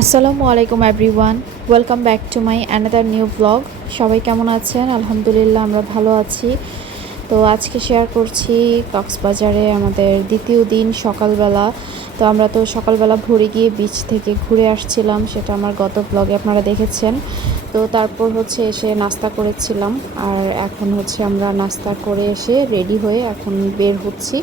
আসসালামু আলাইকুম everyone welcome back to my another new blog সবাই কেমন আছেন? আলহামদুলিল্লাহ, আমরা ভালো আছি। তো আজকে শেয়ার করছি কক্সবাজারে আমাদের দ্বিতীয় দিন সকালবেলা। তো আমরা তো সকালবেলা ভোরে গিয়ে বিচ থেকে ঘুরে আসছিলাম, সেটা আমার গত ব্লগে আপনারা দেখেছেন। তো তারপর হচ্ছে এসে নাস্তা করেছিলাম, আর এখন হচ্ছে আমরা নাস্তা করে এসে রেডি হয়ে এখন বের হচ্ছি।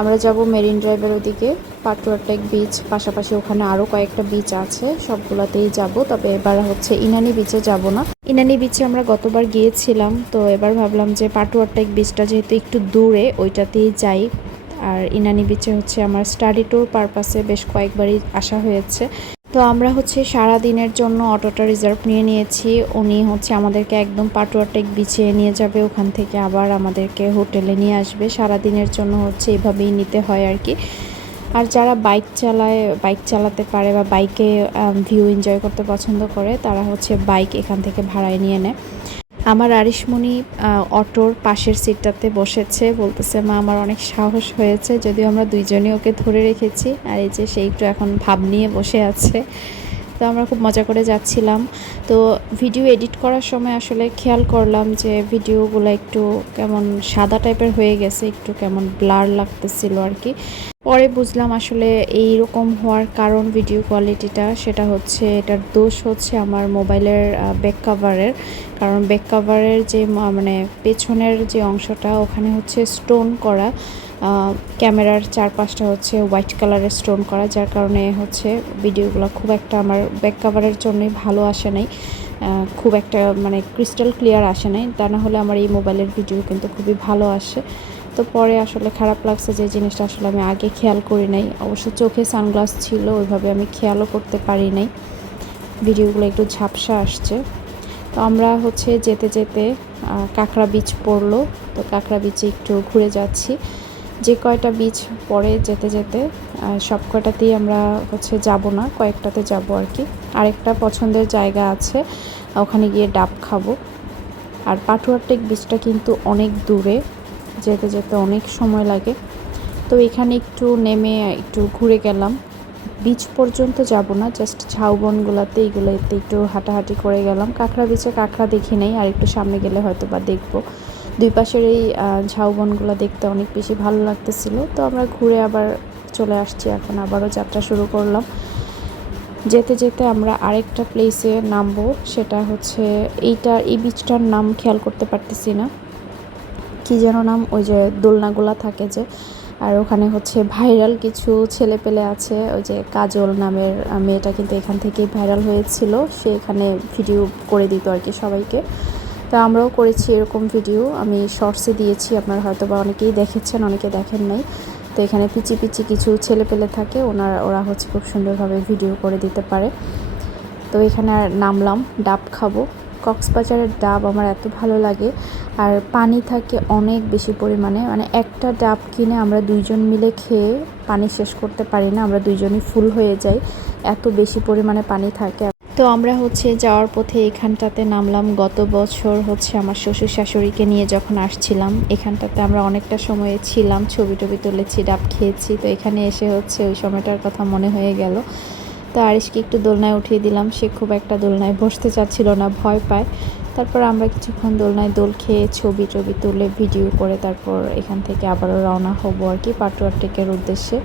আমরা যাব মেরিন ড্রাইভের ওদিকে পাটুয়াটেক বিচ পাশাপাশি ওখানে আরও কয়েকটা বিচ আছে, সবগুলাতেই যাব, তবে এবার হচ্ছে ইনানি বিচে যাব না। ইনানি বিচে আমরা গতবার গিয়েছিলাম, তো এবার ভাবলাম যে পাটুয়াটেক বিচটা যেহেতু একটু দূরে, ওইটাতেই যাই। আর ইনানি বিচে হচ্ছে আমার স্টাডি ট্যুর পারপাসে বেশ কয়েকবারই আসা হয়েছে। তো আমরা হচ্ছে সারা দিনের জন্য অটোটা রিজার্ভ নিয়ে নিয়েছি। উনি হচ্ছে আমাদেরকে একদম পাটুয়াটেক বিছিয়ে নিয়ে যাবে, ওখান থেকে আবার আমাদেরকে হোটেলে নিয়ে আসবে। সারা দিনের জন্য হচ্ছে এভাবেই নিতে হয় আর কি। আর যারা বাইক চালায় বাইক চালাতে পারে বা বাইকে ভিউ এনজয় করতে পছন্দ করে, তারা হচ্ছে বাইক এখান থেকে ভাড়ায় নিয়ে নেয়। আমার আরিশমণি অটোর পাশের সিটটাতে বসেছে, বলতেছে, মা, আমার অনেক সাহস হয়েছে, যদিও আমরা দুইজনই ওকে ধরে রেখেছি। আর এই যে সেই একটু এখন ভাব নিয়ে বসে আছে। তো আমরা খুব মজা করে যাচ্ছিলাম। তো ভিডিও এডিট করার সময় আসলে খেয়াল করলাম যে ভিডিওগুলো একটু কেমন সাদা টাইপের হয়ে গেছে, একটু কেমন ব্লার লাগতেছিল আর কি। পরে বুঝলাম আসলে এই রকম হওয়ার কারণ ভিডিও কোয়ালিটিটা সেটা হচ্ছে এটার দোষ হচ্ছে আমার মোবাইলের ব্যাক কাভারের কারণ ব্যাক কাভারের যে মানে পেছনের যে অংশটা, ওখানে হচ্ছে স্টোন করা। ক্যামেরার চারপাশটা হচ্ছে হোয়াইট কালারের স্টোন করা, যার কারণে হচ্ছে ভিডিওগুলো খুব একটা আমার ব্যাক কাভারের জন্যই ভালো আসে নাই। খুব একটা মানে ক্রিস্টাল ক্লিয়ার আসে নাই। তা না হলে আমার এই মোবাইলের ভিডিও কিন্তু খুবই ভালো আসে। তো পরে আসলে খারাপ লাগছে যে জিনিসটা আসলে আমি আগে খেয়াল করি নাই। অবশ্য চোখে সানগ্লাস ছিল, ওইভাবে আমি খেয়ালও করতে পারি নাই। ভিডিওগুলো একটু ঝাপসা আসছে। তো আমরা হচ্ছে যেতে যেতে কাঁকড়া বিচ পড়ল। তো কাঁকড়া বিচে একটু ঘুরে যাচ্ছি। যে কয়টা বিচ পরে যেতে যেতে সব কয়টাতেই আমরা হচ্ছে যাব না, কয়েকটাতে যাব আর কি। আরেকটা পছন্দের জায়গা আছে, ওখানে গিয়ে ডাব খাব। আর পাটুয়ারটেক বিচটা কিন্তু অনেক দূরে, যেতে যেতে অনেক সময় লাগে। তো এখানে একটু নেমে একটু ঘুরে গেলাম। বিচ পর্যন্ত যাব না জাস্ট ঝাউবনগুলোতে, এইগুলোতে একটু হাঁটাহাঁটি করে গেলাম। কাঁকড়া বিচে কাঁকড়া দেখি নাই, আর একটু সামনে গেলে হয়তো বা দেখব। দুই পাশের এই ঝাউবনগুলো দেখতে অনেক বেশি ভালো লাগতেছিল। তো আমরা ঘুরে আবার চলে আসছি এখন, আবারও যাত্রা শুরু করলাম। যেতে যেতে আমরা আরেকটা প্লেসে নামবো, সেটা হচ্ছে এইটা, এই বিচটার নাম খেয়াল করতে পারতেছি না। কি যেন নাম, ওই যে দোলনাগুলা থাকে যে, আর ওখানে হচ্ছে ভাইরাল কিছু ছেলে পেলে আছে, ওই যে কাজল নামের মেয়েটা কিন্তু এখান থেকেই ভাইরাল হয়েছিল, সে এখানে ভিডিও করে দিত আর কি সবাইকে। তো আমরাও করেছি এরকম ভিডিও আমি শর্টসে দিয়েছি, আপনারা হয়তো বা অনেকেই দেখেছেন, অনেকে দেখেন নাই। তো এখানে পিচি পিচি কিছু ছেলে পেলে থাকে, ওনারা, ওরা হচ্ছে খুব সুন্দরভাবে ভিডিও করে দিতে পারে। তো এখানে আর নামলাম, ডাব খাব। কক্সবাজারের ডাব আমার এত ভালো লাগে, আর পানি থাকে অনেক বেশি পরিমাণে। মানে একটা ডাব কিনে আমরা দুইজন মিলে খেয়ে পানি শেষ করতে পারি না, আমরা দুইজনই ফুল হয়ে যাই। এত বেশি পরিমাণে পানি থাকে। তো আমরা হচ্ছে যাওয়ার পথে এখানটাতে নামলাম। গত বছর হচ্ছে আমার শ্বশুর শাশুড়িকে নিয়ে যখন আসছিলাম, এখানটাতে আমরা অনেকটা সময়ে ছিলাম, ছবি টবি তুলেছি, ডাব খেয়েছি। তো এখানে এসে হচ্ছে ওই সময়টার কথা মনে হয়ে গেল। তো আরিশকে একটু দোলনায় উঠিয়ে দিলাম। সে খুব একটা দোলনায় বসতে চাচ্ছিল না, ভয় পায়। তারপর আমরা কিছুক্ষণ দোলনায় দোল খেয়ে ছবি টবি তুলে ভিডিও করে তারপর এখান থেকে আবারও রওনা হব আর কি, পাটুয়ার টেকের উদ্দেশ্যে।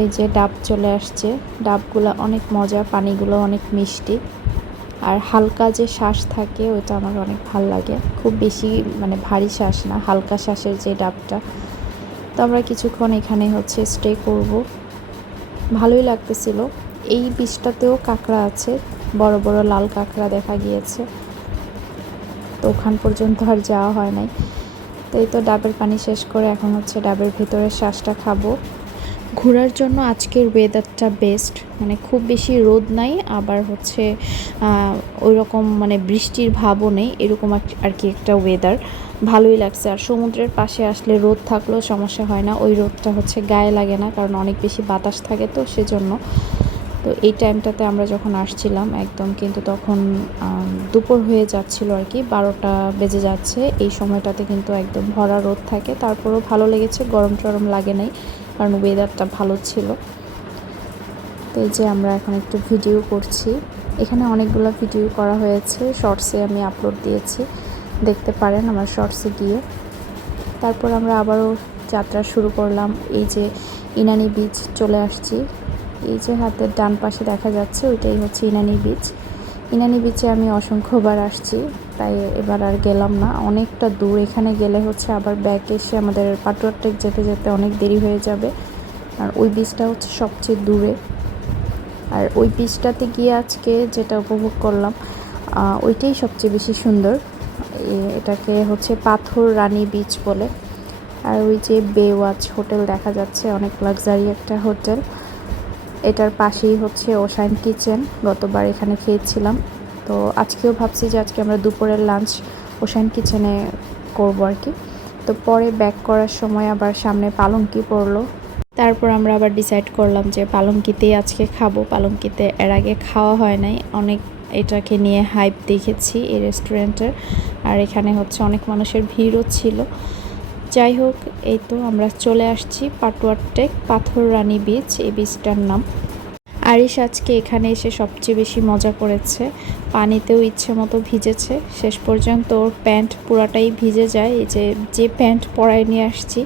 এই যে ডাব চলে আসছে, ডাবগুলো অনেক মজা পানিগুলো অনেক মিষ্টি। আর হালকা যে শ্বাস থাকে, ওইটা আমার অনেক ভালো লাগে। খুব বেশি মানে ভারী শ্বাস না, হালকা শ্বাসের যে ডাবটা। তো আমরা কিছুক্ষণ এখানে হচ্ছে স্টে করব। ভালোই লাগতেছিল। এই বীজটাতেও কাঁকড়া আছে, বড় বড় লাল কাঁকড়া দেখা গিয়েছে। তো ওখান পর্যন্ত আর যাওয়া হয় নাই। তো এই তো ডাবের পানি শেষ করে এখন হচ্ছে ডাবের ভিতরের শ্বাসটা খাব। ঘোরার জন্য আজকের ওয়েদারটা বেস্ট মানে খুব বেশি রোদ নাই, আবার হচ্ছে ওই রকম মানে বৃষ্টির ভাবও নেই, এরকম আর কি একটা ওয়েদার ভালোই লাগছে। আর সমুদ্রের পাশে আসলে রোদ থাকলেও সমস্যা হয় না। ওই রোদটা হচ্ছে গায়ে লাগে না, কারণ অনেক বেশি বাতাস থাকে তো, সেজন্য। তো এই টাইমটাতে আমরা যখন আসছিলাম, একদম কিন্তু তখন দুপুর হয়ে যাচ্ছিল আর কি, বারোটা বেজে যাচ্ছে। এই সময়টাতে কিন্তু একদম ভরা রোদ থাকে। তারপরেও ভালো লেগেছে গরম টরম লাগে নাই। কারণ ওয়েদারটা ভালো ছিল। তো এই যে আমরা এখন একটু ভিডিও করছি। এখানে অনেকগুলো ভিডিও করা হয়েছে। শর্টসে আমি আপলোড দিয়েছি। দেখতে পারেন আমার শর্টসে গিয়ে। তারপর আমরা আবারও যাত্রা শুরু করলাম। এই যে ইনানি বিচ চলে আসছি। এই যে হাতের ডান পাশে দেখা যাচ্ছে, ওইটাই হচ্ছে ইনানি বিচ ইনানি বিচে আমি অসংখ্যবার আসছি, তাই এবার আর গেলাম না। অনেকটা দূর, এখানে গেলে হচ্ছে আবার ব্যাক এসে আমাদের পাটুয়ারটেক যেতে যেতে অনেক দেরি হয়ে যাবে। আর ওই বিচটা হচ্ছে সবচেয়ে দূরে। আর ওই বিচটাতে গিয়ে আজকে যেটা উপভোগ করলাম ওইটাই সবচেয়ে বেশি সুন্দর। এটাকে হচ্ছে পাথর রানী বিচ বলে। আর ওই যে বে ওয়াচ হোটেল দেখা যাচ্ছে, অনেক লাক্সারি একটা হোটেল এটার পাশেই হচ্ছে ওশাইন কিচেন। গতবার এখানে খেয়েছিলাম। তো আজকেও ভাবছি যে আজকে আমরা দুপুরের লাঞ্চ ওশাইন কিচেনে করব আর কি। তো পরে ব্যাক করার সময় আবার সামনে পালঙ্কি পড়ল। তারপর আমরা আবার ডিসাইড করলাম যে পালঙ্কিতেই আজকে খাব। পালঙ্কিতে এর আগে খাওয়া হয় নাই। অনেক এটাকে নিয়ে হাইপ দেখেছি এই রেস্টুরেন্টের আর এখানে হচ্ছে অনেক মানুষের ভিড়ও ছিল। যাই হোক, এই তো আমরা চলে আসছি পাটুয়ারটেক পাথর রানী বিচ, এই বিচটার নাম। আরিশ আজকে এখানে এসে সবচেয়ে বেশি মজা করেছে। পানিতেও ইচ্ছে মতো ভিজেছে। শেষ পর্যন্ত ওর প্যান্ট পুরাটাই ভিজে যায়। এই যে যে প্যান্ট পরায় নিয়ে আসছি,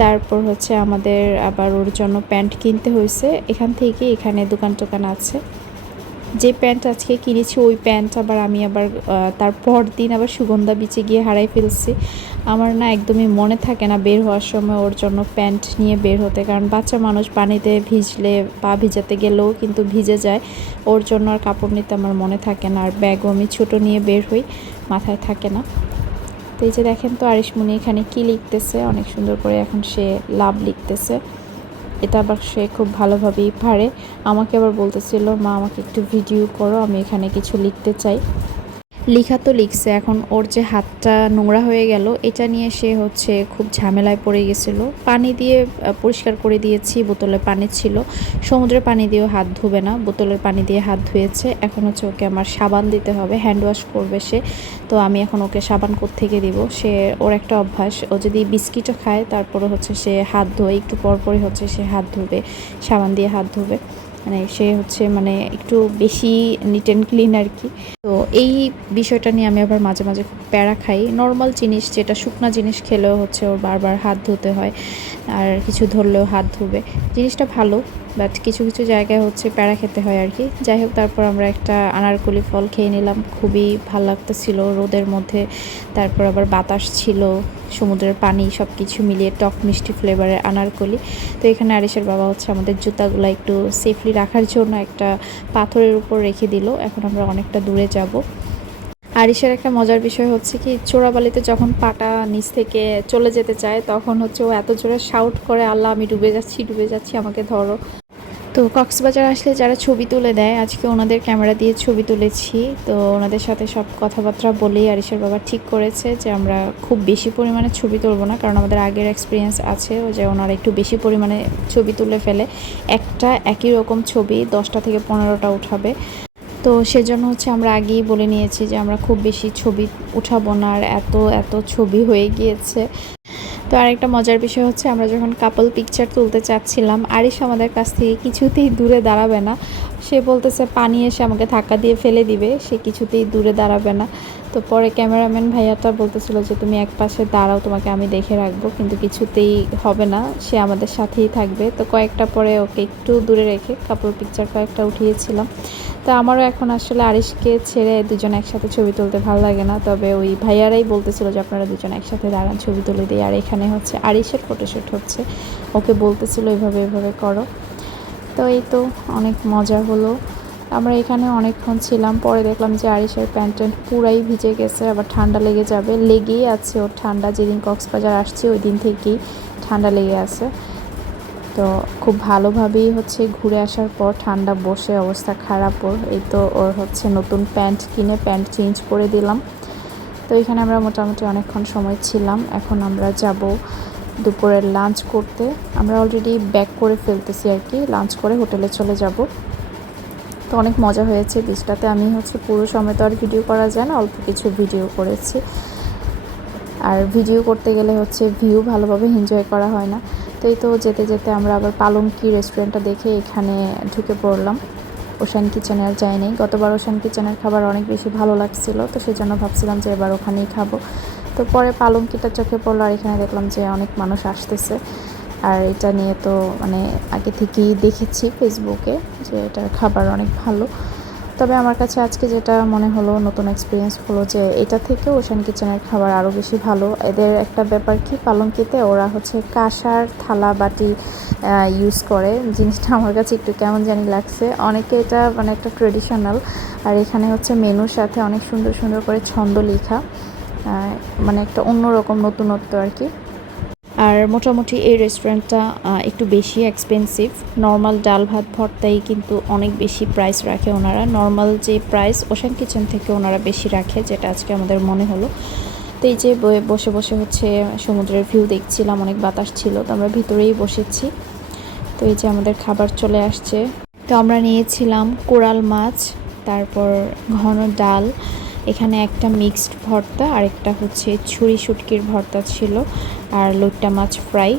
তারপর হচ্ছে আমাদের আবার ওর জন্য প্যান্ট কিনতে হয়েছে। এখান থেকে এখানে দোকান টোকান আছে। যে প্যান্ট আজকে কিনেছি, ওই প্যান্ট আবার আমি আবার তার পর দিন আবার সুগন্ধা বিচে গিয়ে হারাই ফেলছি। আমার না একদমই মনে থাকে না বের হওয়ার সময় ওর জন্য প্যান্ট নিয়ে বের হতে। কারণ বাচ্চা মানুষ পানিতে ভিজলে, পা ভিজাতে গেলেও কিন্তু ভিজে যায়। ওর জন্য আর কাপড় নিতে আমার মনে থাকে না। আর ব্যাগও আমি ছোটো নিয়ে বের হই, মাথায় থাকে না। তো এই যে দেখেন তো আরিশমণি এখানে কি লিখতেছে? অনেক সুন্দর করে এখন সে লাভ লিখতেছে। এটা আবার সে খুব ভালোভাবেই পারে। আমাকে আবার বলতেছিল, মা, আমাকে একটু ভিডিও করো, আমি এখানে কিছু লিখতে চাই। লেখা তো লিখছে, এখন ওর যে হাতটা নোংরা হয়ে গেল, এটা নিয়ে সে হচ্ছে খুব ঝামেলায় পড়ে গেছিল। পানি দিয়ে পরিষ্কার করে দিয়েছি, বোতলে পানি ছিল। সমুদ্রের পানি দিয়েও হাত ধুবে না বোতলের পানি দিয়ে হাত ধুয়েছে। এখন হচ্ছে ওকে আমার সাবান দিতে হবে হ্যান্ড ওয়াশ করবে সে। তো আমি এখন ওকে সাবান থেকে দিব? সে, ওর একটা অভ্যাস, ও যদি বিস্কিটও খায় তারপরে হচ্ছে সে হাত ধোয়, একটু পরপরই হচ্ছে সে হাত ধুবে, সাবান দিয়ে হাত ধুবে। মানে সে হচ্ছে মানে একটু বেশি নিট অ্যান্ড ক্লিন আর কি। তো এই বিষয়টা নিয়ে আমি আবার মাঝে মাঝে খুব প্যারা খাই। নর্মাল জিনিস যেটা শুকনা জিনিস খেলেও হচ্ছে ওর বারবার হাত ধুতে হয়, আর কিছু ধরলেও হাত ধুবে। জিনিসটা ভালো বাট কিছু কিছু জায়গায় হচ্ছে প্যারা খেতে হয় আর কি। যাই হোক তারপর আমরা একটা আনারকলি ফল খেয়ে নিলাম। খুবই ভালো লাগতেছিল রোদের মধ্যে। তারপর আবার বাতাস ছিল, সমুদ্রের পানি সব কিছু মিলিয়ে টক মিষ্টি ফ্লেভারের আনারকলি। তো এখানে আরিসের বাবা হচ্ছে আমাদের জুতাগুলো একটু সেফলি রাখার জন্য একটা পাথরের উপর রেখে দিল। এখন আমরা অনেকটা দূরে যাব। আরিসের একটা মজার বিষয় হচ্ছে কি, চোরাবালিতে যখন পাটা নিচ থেকে চলে যেতে চায়, তখন হচ্ছে ও এত জোরে শাউট করে, আল্লাহ, আমি ডুবে যাচ্ছি ডুবে যাচ্ছি, আমাকে ধরো। তো কক্সবাজার আসলে যারা ছবি তুলে দেয়, আজকে ওনাদের ক্যামেরা দিয়ে ছবি তুলেছি। তো ওনাদের সাথে সব কথাবার্তা বলেই আরিসের বাবা ঠিক করেছে যে আমরা খুব বেশি পরিমাণে ছবি তুলবো না, কারণ আমাদের আগের এক্সপিরিয়েন্স আছে যে ওনারা একটু বেশি পরিমাণে ছবি তুলে ফেলে। একটা একই রকম ছবি দশটা থেকে পনেরোটা উঠাবে। তো সেজন্য হচ্ছে আমরা আগেই বলে নিয়েছি যে আমরা খুব বেশি ছবি উঠাবো না আর এত এত ছবি হয়ে গিয়েছে। তো আরেকটা মজার বিষয় হচ্ছে, আমরা যখন কাপল পিকচার তুলতে চাচ্ছিলাম, আরিশ আমাদের কাছ থেকে কিছুতেই দূরে দাঁড়াবে না। সে বলতেছে, পানি এসে আমাকে ধাক্কা দিয়ে ফেলে দিবে, সে কিছুতেই দূরে দাঁড়াবে না। তো পরে ক্যামেরাম্যান ভাইয়াটা বলতেছিল যে, তুমি এক পাশে দাঁড়াও, তোমাকে আমি দেখে রাখব, কিন্তু কিছুতেই হবে না, সে আমাদের সাথেই থাকবে। তো কয়েকটা পরে ওকে একটু দূরে রেখে কাপড় পিকচার কয়েকটা উঠিয়েছিলাম। তো আমারও এখন আসলে আরিশকে ছেড়ে দুজন একসাথে ছবি তুলতে ভালো লাগে না। তবে ওই ভাইয়ারাই বলতেছিল যে, আপনারা দুজন একসাথে দাঁড়ান, ছবি তুলে দিই। আর এখানে হচ্ছে আরিশের ফটোশ্যুট হচ্ছে। ওকে বলতেছিল, এভাবে এভাবে করো। তো এই তো অনেক মজা হলো। আমরা এখানে অনেকক্ষণ ছিলাম, পরে দেখলাম যে আরিসের প্যান্ট ট্যান্ট পুরাই ভিজে গেছে, আবার ঠান্ডা লেগে যাবে। লেগেই আছে ওর ঠান্ডা, যেদিন কক্সবাজার আসছে ওই দিন থেকেই ঠান্ডা লেগে আছে। তো খুব ভালোভাবেই হচ্ছে ঘুরে আসার পর ঠান্ডা বসে, অবস্থা খারাপ ওর। এই তো ওর হচ্ছে নতুন প্যান্ট কিনে প্যান্ট চেঞ্জ করে দিলাম। তো এখানে আমরা মোটামুটি অনেকক্ষণ সময় ছিলাম। এখন আমরা যাব দুপুরের লাঞ্চ করতে। আমরা অলরেডি ব্যাক করে ফেলতেছি আর কি, লাঞ্চ করে হোটেলে চলে যাব। তো অনেক মজা হয়েছে বিচটাতে আমি হচ্ছে পুরো সময় তো আর ভিডিও করা যায় না, অল্প কিছু ভিডিও করেছি। আর ভিডিও করতে গেলে হচ্ছে ভিউ ভালোভাবে এনজয় করা হয় না। তো এই তো যেতে যেতে আমরা আবার পালঙ্কি রেস্টুরেন্টটা দেখে এখানে ঢুকে পড়লাম। ওশান কিচেনে আর যাইনি গতবার ওশান কিচেনের খাবার অনেক বেশি ভালো লাগছিল, তো সেই জন্য ভাবছিলাম যে এবার ওখানেই খাব। তো পরে পালঙ্কিটা চোখে পড়ল আর এখানে দেখলাম যে অনেক মানুষ আসতেছে। আর এটা নিয়ে তো মানে আগে থেকেই দেখেছি ফেসবুকে যে এটার খাবার অনেক ভালো। তবে আমার কাছে আজকে যেটা মনে হলো, নতুন এক্সপিরিয়েন্স হলো যে এটা থেকে ওশান কিচেনের খাবার আরও বেশি ভালো। এদের একটা ব্যাপার কি, পালঙ্কিতে ওরা হচ্ছে কাঁসার থালা বাটি ইউজ করে। জিনিসটা আমার কাছে একটু কেমন জানি লাগছে। অনেকে এটা মানে একটা ট্রেডিশনাল আর এখানে হচ্ছে মেনুর সাথে অনেক সুন্দর সুন্দর করে ছন্দ লেখা। মানে একটা অন্যরকম নতুনত্ব আর কি। মোটামুটি এই রেস্টুরেন্টটা একটু বেশি এক্সপেন্সিভ নর্মাল ডাল ভাত ভর্তাই কিন্তু অনেক বেশি প্রাইস রাখে ওনারা। নর্মাল যে প্রাইস ওশান কিচেন থেকে ওনারা বেশি রাখে, যেটা আজকে আমাদের মনে হলো। তো এই যে বসে বসে হচ্ছে সমুদ্রের ভিউ দেখছিলাম, অনেক বাতাস ছিল, তো আমরা ভিতরেই বসেছি। তো এই যে আমাদের খাবার চলে আসছে। তো আমরা নিয়েছিলাম কোরাল মাছ, তারপর ঘন ডাল এখানে একটা মিক্সড ভর্তা আর একটা হচ্ছে ছুরি শুটকির ভর্তা ছিল আর লইট্টা মাছ ফ্রাই।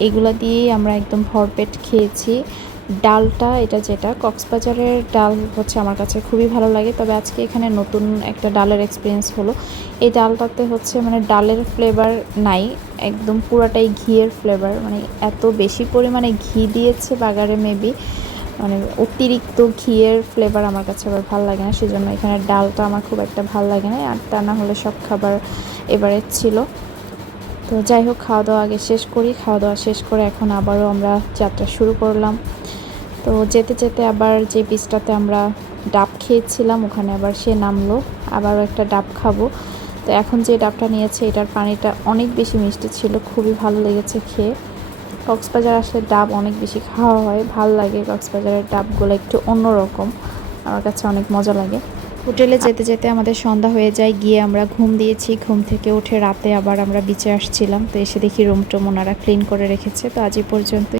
এগুলো দিয়েই আমরা একদম ভরপেট খেয়েছি। ডালটা, এটা যেটা, কক্সবাজারের ডাল হচ্ছে আমার কাছে খুবই ভালো লাগে। তবে আজকে এখানে নতুন একটা ডালের এক্সপিরিয়েন্স হলো। এই ডালটাতে হচ্ছে মানে ডালের ফ্লেভার নাই, একদম পুরাটাই ঘিয়ের ফ্লেভার মানে এত বেশি পরিমাণে ঘি দিয়েছে বাগারে মেবি মানে অতিরিক্ত ঘিয়ের ফ্লেভার আমার কাছে আবার ভালো লাগে না, সেজন্য এখানে ডালটা আমার খুব একটা ভালো লাগে না আর তা না হলে সব খাবার এবারে ছিল। তো যাই হোক, খাওয়া দাওয়া আগে শেষ করি, খাওয়া দাওয়া শেষ করে এখন আবারও আমরা যাত্রা শুরু করলাম। তো যেতে যেতে আবার যে বীজটাতে আমরা ডাব খেয়েছিলাম, ওখানে আবার সে নামলো, আবারও একটা ডাব খাব। তো এখন যে ডাবটা নিয়েছে, এটার পানিটা অনেক বেশি মিষ্টি ছিল, খুবই ভালো লেগেছে খেয়ে। কক্সবাজার আসলে ডাব অনেক বেশি খাওয়া হয়, ভালো লাগে কক্সবাজারের ডাবগুলো একটু অন্যরকম, আমার কাছে অনেক মজা লাগে। হোটেলে যেতে যেতে আমাদের সন্ধ্যা হয়ে যায়, গিয়ে আমরা ঘুম দিয়েছি, ঘুম থেকে উঠে রাতে আবার আমরা বিচে আসছিলাম, তো এসে দেখি রুম টুম ওনারা ক্লিন করে রেখেছে, তো আজ পর্যন্ত